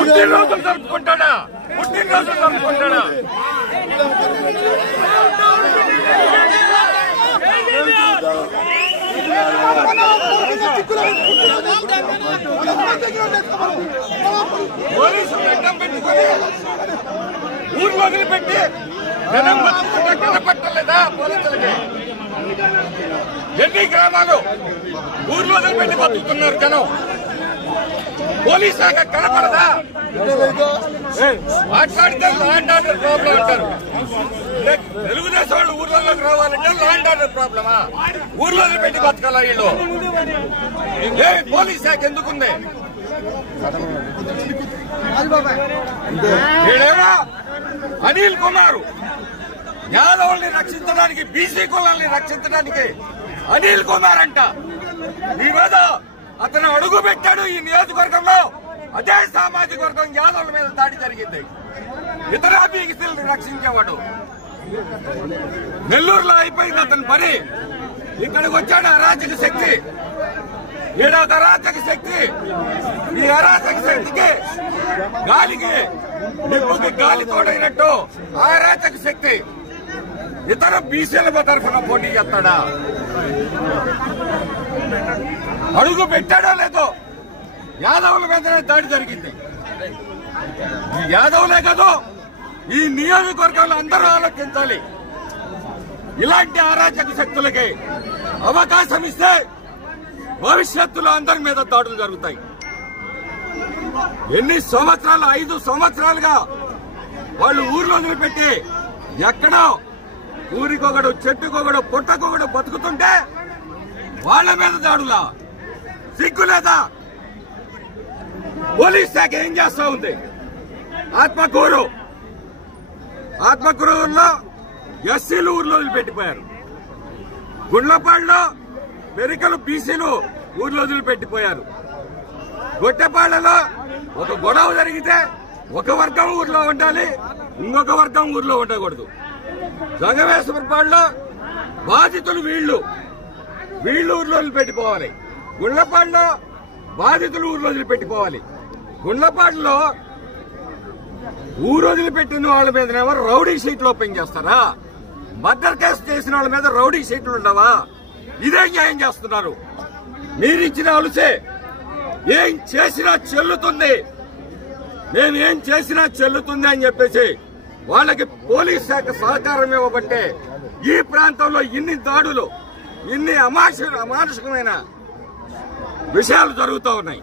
పుట్టినరోజులు జరుపుకుంటాడా? పుట్టినరోజులు జరుపుకుంటాడా? పోలీసులు అడ్డం పెట్టుకుని ఊరు వదిలిపెట్టి జనం బతుకుంటే కనపట్టలేదా పోలీసులకి? ఎన్ని గ్రామాలు ఊర్లో వదిలిపెట్టి బతుకుతున్నారు జనం? పోలీస్ శాఖ కనపడదా? మాట్లాడితే ల్యాండ్ ఆర్డర్ ప్రాబ్లం అంటారు. తెలుగుదేశం వాళ్ళు ఊర్లలోకి రావాలంటే ల్యాండ్ ఆర్డర్ ప్రాబ్లమా? ఊర్లో వదిలిపెట్టి బతకాలా వీళ్ళు? పోలీస్ శాఖ ఎందుకుంది? వీడేమో అనిల్ కుమార్ యాదవుల్ని రక్షించడానికి, బీసీ కులాల్ని రక్షించడానికి అనిల్ కుమార్ అంట. ఈ మీద అతను అడుగు పెట్టాడు ఈ నియోజకవర్గంలో. అదే సామాజిక వర్గం యాదవుల మీద దాడి జరిగింది. ఇతర బీసీలను రక్షించేవాడు. నెల్లూరులో అయిపోయింది అతని పని. ఇక్కడికి వచ్చాడు అరాచక శక్తి. ఈడొక అరాచక శక్తి. ఈ అరాచక శక్తికి గాలికి నిప్పుకి గాలి తోడైనట్టు ఆ అరాచక శక్తి ఇతర బీసీల తరఫున పోటీ చేస్తాడా? అడుగు పెట్టాడో లేదో యాదవుల మీదనే దాడి జరిగింది. ఈ యాదవులే కాదు, ఈ నియోజకవర్గంలో అందరూ ఆలోచించాలి. ఇలాంటి అరాచక శక్తులకి అవకాశం ఇస్తే భవిష్యత్తులో అందరి మీద దాడులు జరుగుతాయి. ఎన్ని సంవత్సరాలు, 5 సంవత్సరాలుగా వాళ్ళు ఊర్లో వదిలిపెట్టి ఎక్కడో ఊరికొకడు, చెట్టుకొకడు, పుట్టకొకడు బతుకుతుంటే వాళ్ళ మీద దాడులా? సిగ్గులేదా? పోలీస్ శాఖ ఏం చేస్తా ఉంది? ఆత్మకూరులో ఎస్సీలు ఊర్లో వదిలిపెట్టిపోయారు. గుండ్లపాడులో పెరికలు బీసీలు ఊర్లో వదిలిపెట్టిపోయారు. గొట్టెపాళ్లలో ఒక గొడవ జరిగితే ఒక వర్గం ఊర్లో ఉండాలి, ఇంకొక వర్గం ఊర్లో ఉండకూడదు. జగవేశ్వరపాడులో బాధితులు వీళ్ళు ఊర్లో వదిలిపెట్టిపోవాలి. గుండ్లపాడులో బాధితులు ఊర్లో వదిలిపెట్టిపోవాలి. గుండ్లపాడులో ఊరు వదిలిపెట్టిన వాళ్ళ మీదనేమో రౌడీ షీట్లు ఓపెన్ చేస్తారా? మర్డర్ కేసు చేసిన వాళ్ళ మీద రౌడీ షీట్లు ఉండవా? ఇదే న్యాయం చేస్తున్నారు. మీరిచ్చిన అలుసే ఏం చేసినా చెల్లుతుంది, మేమేం చేసినా చెల్లుతుంది అని చెప్పేసి వాళ్ళకి పోలీస్ శాఖ సహకారం ఇవ్వబట్టే ఈ ప్రాంతంలో ఇన్ని దాడులు, ఇన్ని అమానుషికమైన విషయాలు జరుగుతూ ఉన్నాయి.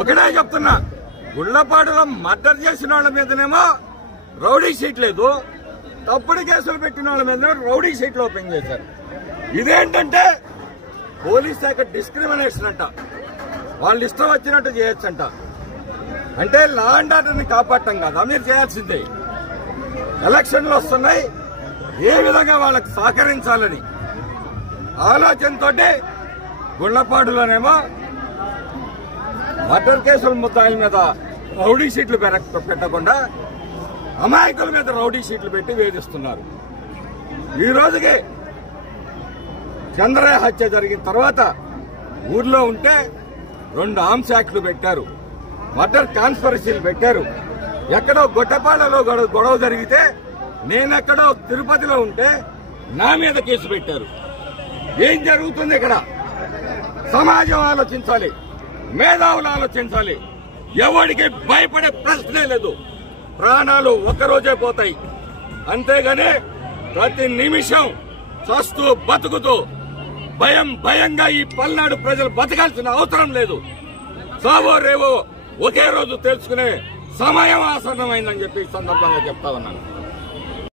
ఒకటే చెప్తున్నా, గుళ్లపాడులో మర్డర్ చేసిన వాళ్ళ మీదనేమో రౌడీ షీట్ లేదు, తప్పుడు కేసులు పెట్టిన వాళ్ళ మీద రౌడీ షీట్లు ఓపెన్ చేశారు. ఇదేంటంటే పోలీస్ శాఖ డిస్క్రిమినేషన్ అంట. వాళ్ళు ఇష్టం వచ్చినట్టు చేయొచ్చంట. అంటే లా అండ్ ఆర్డర్ని కాపాడటం కాదా మీరు చేయాల్సిందే? ఎలక్షన్లు వస్తున్నాయి, ఏ విధంగా వాళ్ళకి సహకరించాలని ఆలోచనతో గుళ్లపాడులోనేమో మర్డర్ కేసుల ముద్దాయిల మీద రౌడీ షీట్లు పెట్టకుండా అమాయకుల మీద రౌడీ షీట్లు పెట్టి వేధిస్తున్నారు. ఈ రోజుకి చంద్రయ్య హత్య జరిగిన తర్వాత ఊర్లో ఉంటే 2 ఆర్మ్స్ యాక్ట్లు పెట్టారు, మర్డర్ కాన్స్పిరసీలు పెట్టారు. ఎక్కడో గొట్టపాళ్లలో గొడవ జరిగితే నేనెక్కడో తిరుపతిలో ఉంటే నా మీద కేసు పెట్టారు. ఏం జరుగుతుంది ఇక్కడ? సమాజం ఆలోచించాలి, మేధావులు ఆలోచించాలి. ఎవరికి భయపడే ప్రశ్నే లేదు. ప్రాణాలు ఒక్కరోజే పోతాయి. అంతేగాని ప్రతి నిమిషం చస్తూ బతుకుతూ భయంగా ఈ పల్నాడు ప్రజలు బతకాల్సిన అవసరం లేదు. సావో రేవో ఒకే రోజు తెలుసుకునే సమయం ఆసన్నమైందని చెప్పి ఈ సందర్భంగా చెప్తా ఉన్నాను.